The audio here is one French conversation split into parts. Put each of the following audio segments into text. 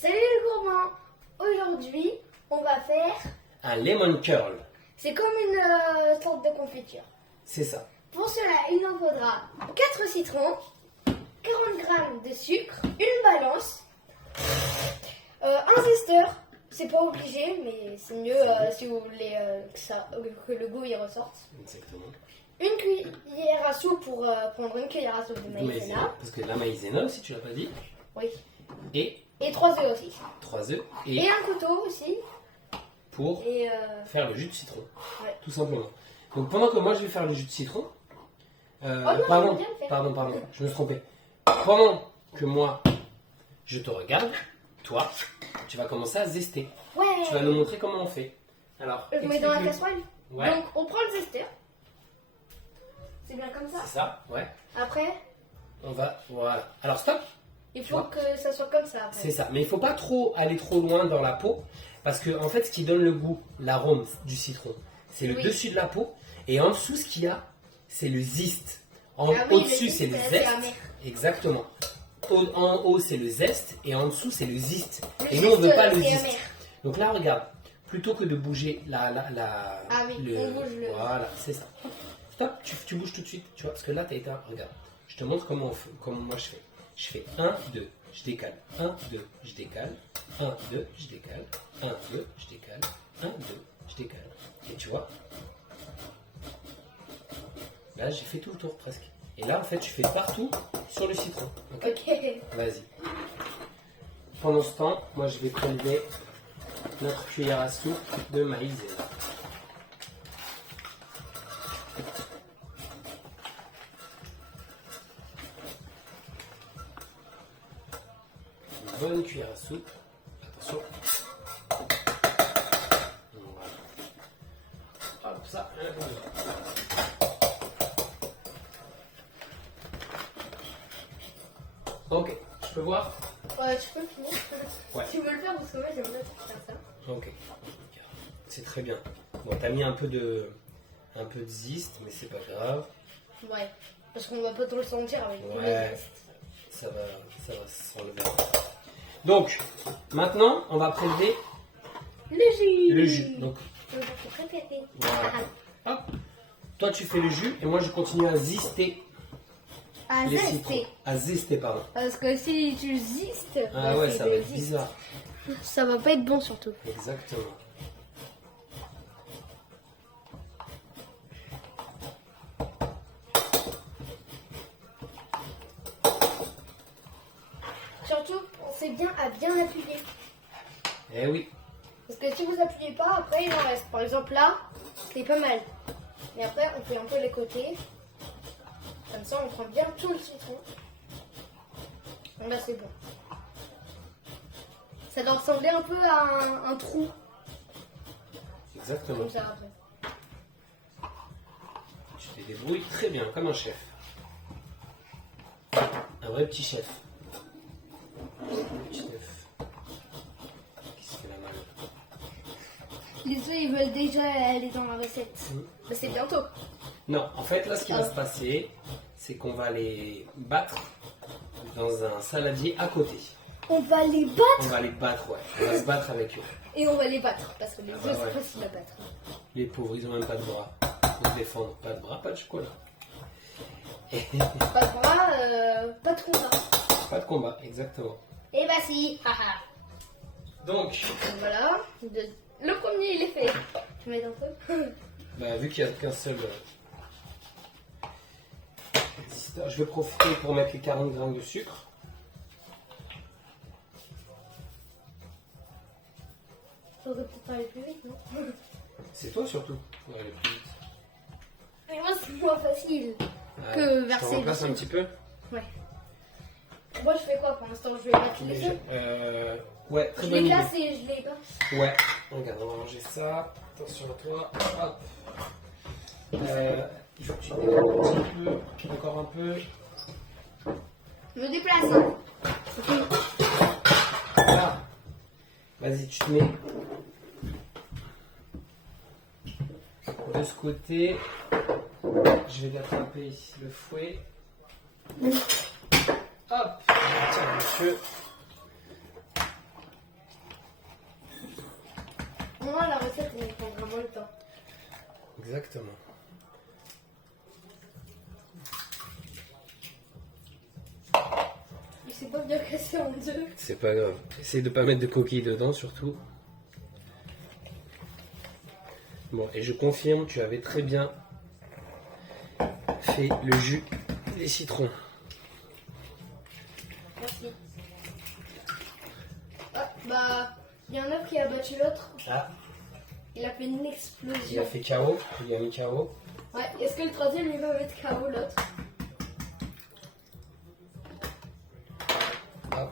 Salut les gourmands. Aujourd'hui, on va faire... Un lemon curl. C'est comme une sorte de confiture. C'est ça. Pour cela, il nous faudra 4 citrons, 40 g de sucre, une balance, un zesteur. C'est pas obligé, mais c'est mieux si vous voulez que le goût y ressorte. Exactement. Une cuillère à soupe pour prendre une cuillère à soupe de maïzena. Parce que la maïzena aussi, tu l'as pas dit. Oui. Et Et 3 œufs aussi. 3 œufs. Et un couteau aussi. Pour Et faire le jus de citron. ouais. Tout simplement. Donc pendant que moi je vais faire le jus de citron. non, pardon, je veux bien le faire. pardon, je me suis trompé. Pendant que moi je te regarde, toi, tu vas commencer à zester. Ouais. Tu vas nous montrer comment on fait. Alors, Je mets dans la explique-nous. casserole. Ouais. Donc on prend le zesteur. C'est bien comme ça. C'est ça, ouais. Après, On va, voilà. Alors stop. il faut que ça soit comme ça. Après. C'est ça. Mais il faut pas trop aller trop loin dans la peau. Parce que en fait, ce qui donne le goût, l'arôme du citron, c'est le Oui. dessus de la peau. Et en dessous, ce qu'il y a, c'est le zeste. Ah oui, Au-dessus, le c'est le zeste, zeste. c'est amer. Exactement. En haut, c'est le zeste. Et en dessous, c'est le ziste. Le Et nous, on veut zeste, pas le c'est ziste. amer. Donc là, regarde. Plutôt que de bouger Ah oui, on bouge le- Voilà, c'est ça. Stop, tu bouges tout de suite. Tu vois, parce que là, tu as été... Regarde. Je te montre comment moi je fais. Je fais 1, 2, je décale. 1, 2, je décale. 1, 2, je décale. 1, 2, je décale. 1, 2, je décale. Et tu vois, là, j'ai fait tout le tour presque. Et là, en fait, je fais partout sur le citron. Ok. Ok. Vas-y. Pendant ce temps, moi, je vais prélever notre cuillère à soupe de maïzena. Une bonne cuillère à soupe. Attention. Voilà. Hop, ça, un peu de- Ok, je peux voir? Tu peux le finir. Ouais. Tu veux le faire parce que moi j'aime bien faire ça. Ok. C'est très bien. Bon, t'as mis un peu de zeste, mais c'est pas grave. Ouais. Parce qu'on va pas trop le sentir avec le Ouais. zeste. Ça va s'enlever. Donc, maintenant, on va prélever Le jus. le jus. Donc, On va tout répéter. voilà. Hop. Toi, tu fais le jus et moi, je continue à zester À les zester. citrons. À zester, pardon. Parce que si tu zistes, Ah bah, ouais, c'est ça va le être ziste. bizarre. Ça va pas être bon surtout. Exactement. Surtout, pensez bien à bien appuyer. Eh oui. Parce que si vous appuyez pas, après il en reste. Par exemple là, c'est pas mal. Mais après, on fait un peu les côtés. Comme ça, on prend bien tout le citron. Donc là, c'est bon. Ça doit ressembler un peu à un trou. Exactement. Comme ça après. Tu te débrouilles très bien, comme un chef. Un vrai petit chef. Un petit chef. Qui se fait la malle. Les œufs, ils veulent déjà aller dans la recette. Mais c'est bientôt. Non, en fait, là, ce qui va se passer, c'est qu'on va les battre dans un saladier à côté. On va les On battre va les battre, ouais. On va se battre avec eux. et on va les battre. Parce que les œufs, bah c'est ouais. facile à battre. Les pauvres, ils ont même pas de bras. Pour se défendre. Pas de bras, pas de chocolat. Pas de bras, pas de combat. Pas de combat, exactement. Et bah si, haha. Donc, Voilà, le premier il est fait. Tu mets un peu. bah, vu qu'il n'y a qu'un seul... je vais profiter pour mettre les 40 grammes de sucre. Faudrait peut-être aller plus vite, non? C'est toi surtout. Ouais, aller plus vite. Mais moi c'est moins facile Ah, que je te verser le remplace un sucre. petit peu. Ouais. Moi je fais quoi pour l'instant? Je vais mettre les œufs. Ouais, très Je bonne les idée. glace et je les passe. Ouais, regarde, on va manger ça. Attention à toi. Hop. Il faut que tu te décales un petit peu. Encore un peu. Je me déplace. Hein. Ok. Là. Vas-y, tu te mets de ce côté. Je vais attraper ici le fouet. Hop. Tiens, monsieur. Moi, la recette, elle prend vraiment le temps. Exactement. Mais c'est pas bien cassé en deux. C'est pas grave. Essaye de pas mettre de coquilles dedans surtout. Bon, et je confirme, tu avais très bien fait le jus des citrons. Merci. Ah, bah, il y a un œuf qui a battu l'autre. Ah, Il a fait une il explosion. a fait KO, il a mis KO. Ouais, est-ce que le troisième il va mettre KO l'autre? Hop.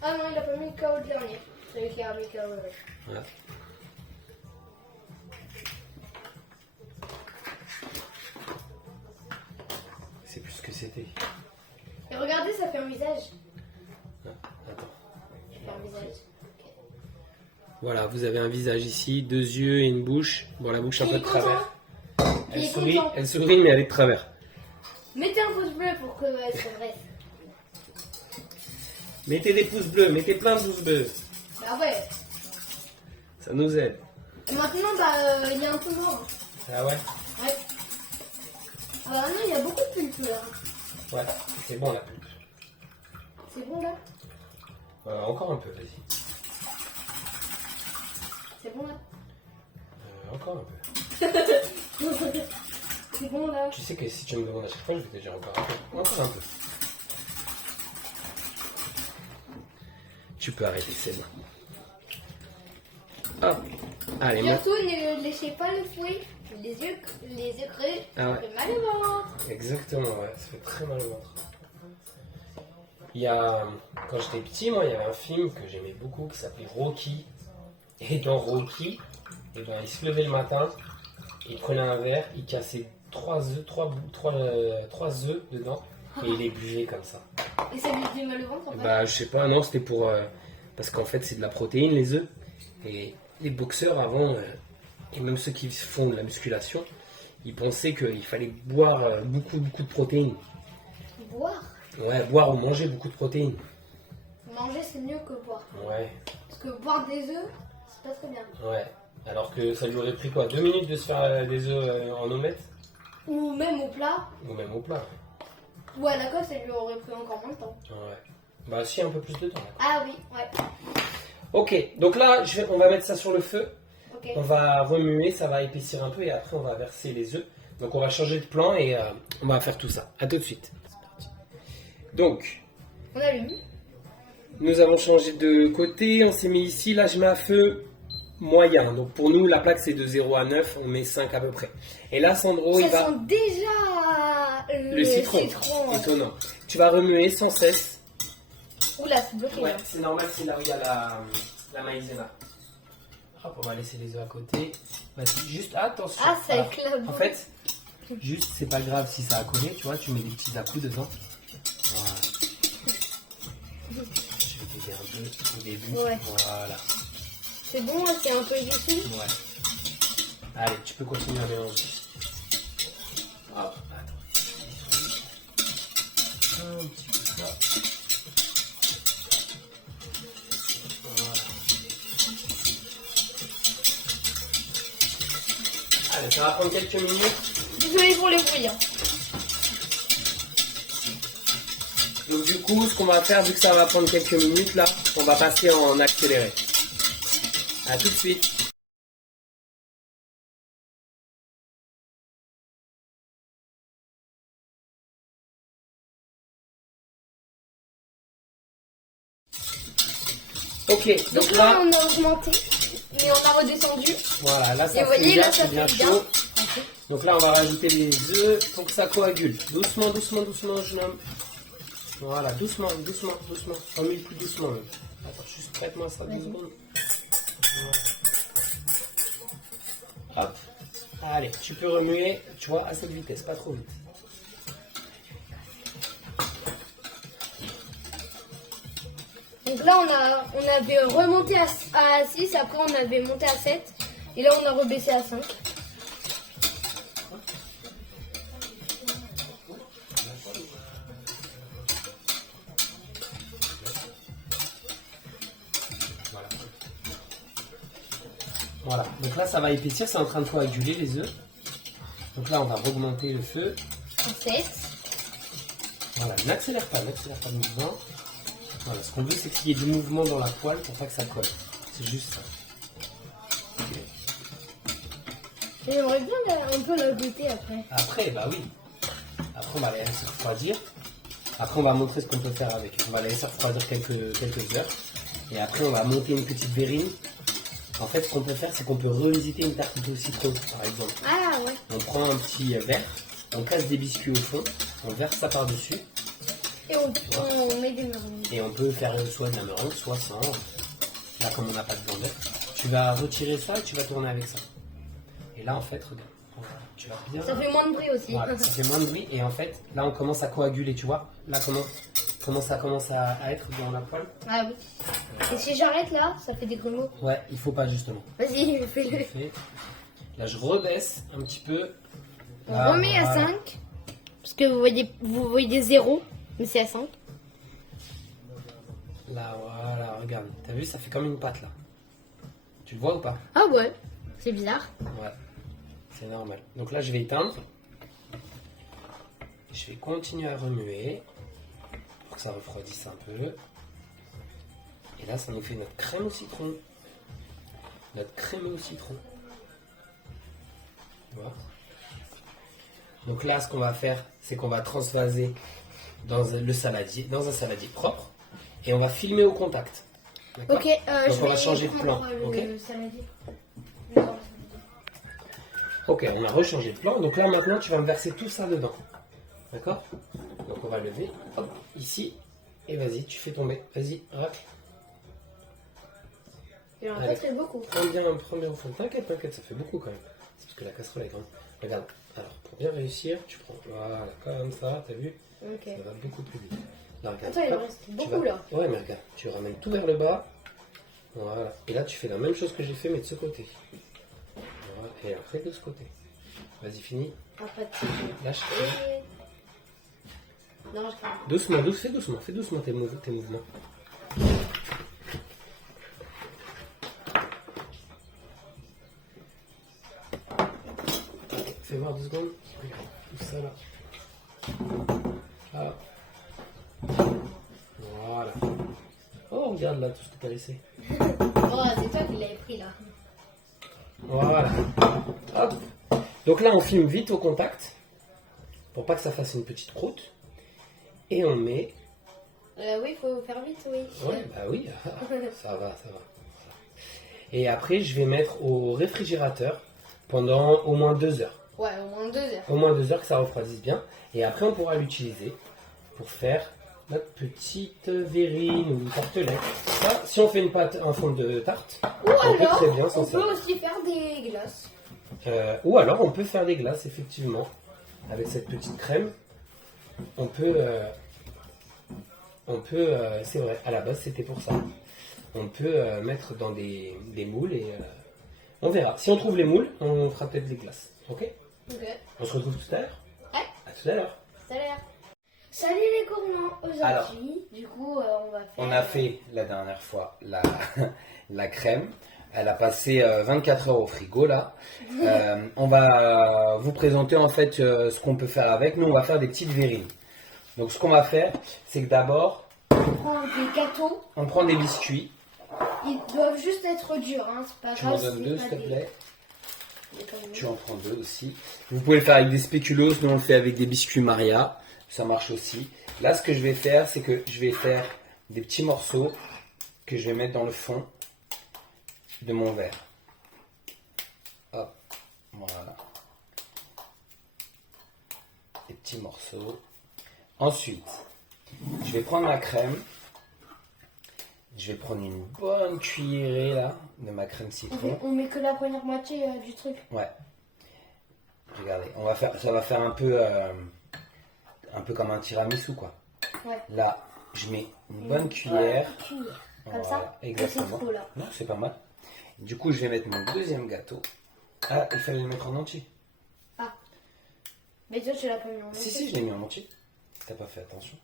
Ah non, il a pas mis le KO le dernier. C'est lui qui a mis KO l'autre. Voilà. C'est plus ce que c'était. Et regardez, ça fait un visage. Ah, attends. Ça fait un visage. Voilà, vous avez un visage ici, 2 yeux et une bouche. Bon, la bouche un Il peu est de travers. Il est Elle content. sourit, mais elle est de travers. Mettez un pouce bleu pour qu'elle se redresse. Mettez des pouces bleus, mettez plein de pouces bleus. Bah ouais. Ça nous aide. Et maintenant, bah, il y a un peu moins. Ah ouais? Ouais. Ah bah non, il y a beaucoup de pulpe là. Ouais, c'est bon la pulpe. C'est bon là? Encore un peu, vas-y. C'est bon là? Encore un peu. C'est bon là? Tu sais que si tu me demandes à chaque fois, je vais te dire encore un peu. Encore un peu. Tu peux arrêter, c'est bon. Hop. Allez, maintenant. Surtout, ne léchez pas le fouet. Les yeux creux. Ah ouais. Ça fait mal au ventre. Exactement, ouais, ça fait très mal au ventre. Il y a, quand j'étais petit, moi, il y avait un film que j'aimais beaucoup qui s'appelait Rocky. Et dans Rocky, eh ben, il se levait le matin, il prenait un verre, il cassait 3 œufs dedans et il les buvait comme ça. Et ça lui fait mal au ventre en fait. Bah, je sais pas, non, c'était pour. Parce qu'en fait, c'est de la protéine, les œufs. Et les boxeurs avant, et même ceux qui font de la musculation, ils pensaient qu'il fallait boire beaucoup de protéines. Boire. Ouais, boire ou manger beaucoup de protéines. Manger c'est mieux que boire. Ouais, Parce que boire des œufs, c'est pas très bien. ouais. Alors que ça lui aurait pris quoi, 2 minutes de se faire des œufs en omelette? Ou même au plat. Ou même au plat. Ou à la cosse, ça lui aurait pris encore moins de temps. Ouais. Bah si, un peu plus de temps. Là. Ah oui, ouais. Ok, donc là, on va mettre ça sur le feu. Ok. On va remuer, ça va épaissir un peu et après on va verser les œufs. Donc on va changer de plan et on va faire tout ça. A tout de suite. Donc, On allume. nous avons changé de côté, on s'est mis ici. Là, je mets à feu moyen. Donc pour nous, la plaque c'est de 0 à 9, on met 5 à peu près. Et là, Sandro, il Ça va... sent déjà Le citron. Étonnant. Tu vas remuer sans cesse. Oula, c'est bloqué. Ouais, là. c'est normal, c'est là où il y a la maïzena. Hop, on va laisser les œufs à côté. Vas-y, juste attention. Ah, ça Voilà. éclate. En fait, juste, c'est pas grave si ça a collé, tu vois, tu mets des petits à-coups dedans. Voilà. Je vais t'aider un peu au début. Ouais. Voilà. C'est bon, là, c'est un peu dessus. Ouais. Allez, tu peux continuer à mélanger. Hop, attends. Un petit peu ça. Voilà. Allez, ça va prendre quelques minutes. Désolé pour les bruits. Hein. Donc du coup, ce qu'on va faire, vu que ça va prendre quelques minutes là, on va passer en accéléré. A tout de suite. Ok, Donc là, on a augmenté, mais on a redescendu. voilà, là ça Et vous voyez, bien, là, ça c'est bien fait bien. chaud. Donc là, on va rajouter les œufs pour que ça coagule. Doucement, doucement, doucement, jeune homme. Voilà, doucement, doucement, doucement. Remue plus doucement même. Attends, juste prête-moi ça 2 secondes. Voilà. Hop. Allez, tu peux remuer, tu vois, à cette vitesse, pas trop vite. Donc là, on avait remonté à 6, après on avait monté à 7, et là on a rebaissé à 5. Voilà, donc là ça va épaissir, c'est en train de coaguler les œufs. Donc là on va augmenter le feu. On cesse. Voilà, n'accélère pas le mouvement. Voilà, ce qu'on veut c'est qu'il y ait du mouvement dans la poêle pour pas que ça colle. C'est juste ça. Okay. J'aimerais bien un peu le goûter après. Après, bah oui. Après on va la laisser refroidir. Après on va montrer ce qu'on peut faire avec. On va la laisser refroidir quelques heures. Et après on va monter une petite verrine. En fait, ce qu'on peut faire, c'est qu'on peut revisiter une tarte au citron, par exemple. Ah ouais. On prend un petit verre, on casse des biscuits au fond, on verse ça par-dessus. Et on met des meringues. Et on peut faire soit de la meringue, soit sans. Là, comme on n'a pas de blanc d'œuf, tu vas retirer ça et tu vas tourner avec ça. Et là, en fait, regarde, tu vas bien... Ça fait moins de bruit aussi. Voilà, ça fait moins de bruit. Et en fait, là, on commence à coaguler, tu vois. Là, comment ça commence à être dans la poêle. Ah oui. Et si j'arrête là, ça fait des grumeaux. Ouais, il faut pas justement. Vas-y, fais-le. Là, je rebaisse un petit peu. On Là, remet voilà. à 5. Parce que vous voyez des 0, mais c'est à 5. Là, voilà, regarde. T'as vu, ça fait comme une pâte là. Tu le vois ou pas? Ah ouais, c'est bizarre. Ouais, c'est normal. Donc là, je vais éteindre. Je vais continuer à remuer pour que ça refroidisse un peu. Et là, ça nous fait notre crème au citron. Notre crème au citron. Tu vois? Donc là, ce qu'on va faire, c'est qu'on va transvaser dans un saladier propre. Et on va filmer au contact. D'accord? Ok, donc je on va vais changer de plan. prendre le Ok, saladier. ok, on a rechangé de plan. Donc là, maintenant, tu vas me verser tout ça dedans. D'accord? Donc on va lever. Hop, ici. Et vas-y, tu fais tomber. Vas-y, racle. Il en Allez. fait très beaucoup. Prends bien au fond. T'inquiète, ça fait beaucoup quand même. C'est parce que la casserole est grande. Regarde, alors pour bien réussir, tu prends, voilà, comme ça, t'as vu? Ok. Ça va beaucoup plus vite. Là, regarde, Attends, il en hop, reste tu beaucoup vas- là. Ouais, mais regarde, tu ramènes tout vers le bas. Voilà. Et là, tu fais la même chose que j'ai fait, mais de ce côté. Voilà. Et après, de ce côté. Vas-y, finis. Ah, pas de soucis. Lâche. Et- Non, je calme. Doucement, fais doucement tes mouvements. Fais voir 2 secondes. Regarde, tout ça là. Là. Voilà. Oh, regarde là tout ce que t'as laissé. Oh, c'est toi qui l'avais pris là. Voilà. Hop. Donc là, on filme vite au contact pour pas que ça fasse une petite croûte. Et on met. Oui, il faut faire vite, oui. Ouais, bah oui, ça va. Et après, je vais mettre au réfrigérateur pendant au moins 2 heures. Ouais, au moins 2 heures. Au moins 2 heures que ça refroidisse bien. Et après, on pourra l'utiliser pour faire notre petite verrine ou tartelette. Ça, si on fait une pâte en forme de tarte, Ou on peut alors, très bien s'en on peut servir. aussi faire des glaces. Ou alors, on peut faire des glaces, effectivement. Avec cette petite crème, on peut, c'est vrai, à la base, c'était pour ça. On peut mettre dans des moules et on verra. Si on trouve les moules, on fera peut-être des glaces. Ok? Ok. On se retrouve tout à l'heure? Ouais. À tout à l'heure. Salut les gourmands. Alors, Aujourd'hui, du coup, on va faire... On a fait la dernière fois la crème. Elle a passé 24 heures au frigo là. On va vous présenter en fait ce qu'on peut faire avec. Nous, on va faire des petites verrines. Donc, ce qu'on va faire, c'est que d'abord, On prend des gâteaux. on prend des biscuits. Ils doivent juste être durs, hein. C'est pas Tu grave. m'en donnes c'est 2, pas s'il te des- plaît. des pommes. Tu en prends 2 aussi. Vous pouvez le faire avec des spéculoos. Nous, on le fait avec des biscuits Maria. Ça marche aussi. Là, ce que je vais faire, c'est que je vais faire des petits morceaux que je vais mettre dans le fond de mon verre. Hop, voilà. Des petits morceaux. Ensuite, je vais prendre ma crème. Je vais prendre une bonne cuillerée là de ma crème citron. On met que la première moitié du truc. Ouais. Regardez, ça va faire un peu comme un tiramisu quoi. Ouais. Là, je mets une bonne cuillère. Cuillère. Comme Voilà, ça. exactement. C'est trop là. Non, c'est pas mal. Du coup, je vais mettre mon deuxième gâteau. Ah, il fallait le mettre en entier. Mais toi, tu l'as pas mis en Si, entier. si, je l'ai mis en entier. T'as pas fait attention.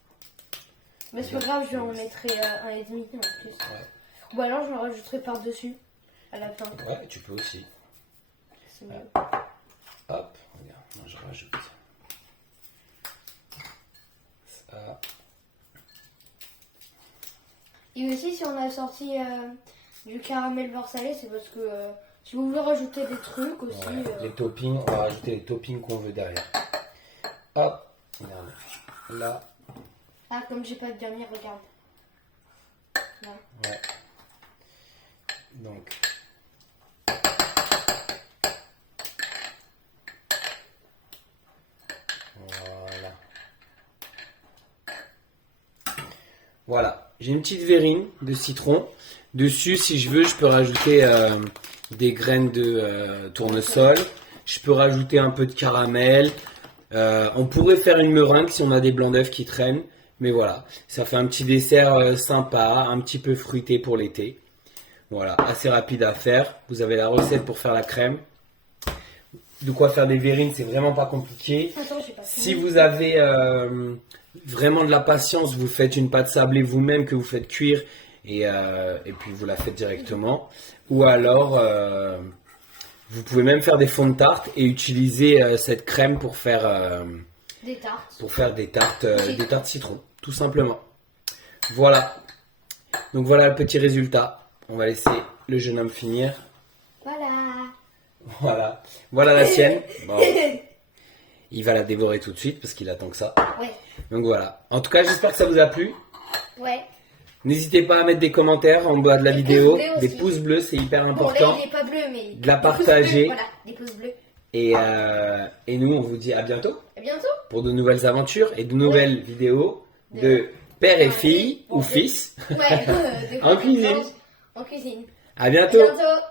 Mais c'est pas grave, je vais en mettre un et demi en plus. Ouais. Ou alors, je le rajouterai par-dessus. à la fin. Ouais, tu peux aussi. C'est mieux. Hop, regarde, moi je rajoute ça. Et aussi, si on a sorti du caramel beurre salé, c'est parce que si vous voulez rajouter des trucs aussi. Ouais, les toppings, on va rajouter les toppings qu'on veut derrière. Hop, regarde. Là, Ah, comme j'ai pas de vernis, regarde. Là. ouais. Donc. Voilà. Voilà. J'ai une petite verrine de citron. Dessus, si je veux, je peux rajouter des graines de tournesol. Je peux rajouter un peu de caramel. On pourrait faire une meringue si on a des blancs d'œufs qui traînent. Mais voilà, ça fait un petit dessert sympa, un petit peu fruité pour l'été. Voilà, assez rapide à faire. Vous avez la recette pour faire la crème. De quoi faire des verrines, c'est vraiment pas compliqué. Attends, j'ai pas Si fini. vous avez vraiment de la patience, vous faites une pâte sablée vous-même que vous faites cuire et puis vous la faites directement. Ou alors, vous pouvez même faire des fonds de tarte et utiliser cette crème pour faire Des tartes. des tartes citron, tout simplement. Voilà. Donc voilà le petit résultat. On va laisser le jeune homme finir. Voilà. Voilà la sienne. Bon, il va la dévorer tout de suite parce qu'il attend que ça. Ouais. Donc voilà. En tout cas, j'espère que ça vous a plu. Ouais. N'hésitez pas à mettre des commentaires en bas de la Des vidéo, pouces bleus des aussi. pouces bleus, c'est hyper Bon, là, important. il est pas bleu, mais. De la des pouces partager. bleus, Voilà, des pouces bleus. Et nous, on vous dit à bientôt À bientôt. pour de nouvelles aventures et de nouvelles vidéos de père et fille ou Ouais. fils. Ouais, des En cuisine. En cuisine. À À bientôt. bientôt.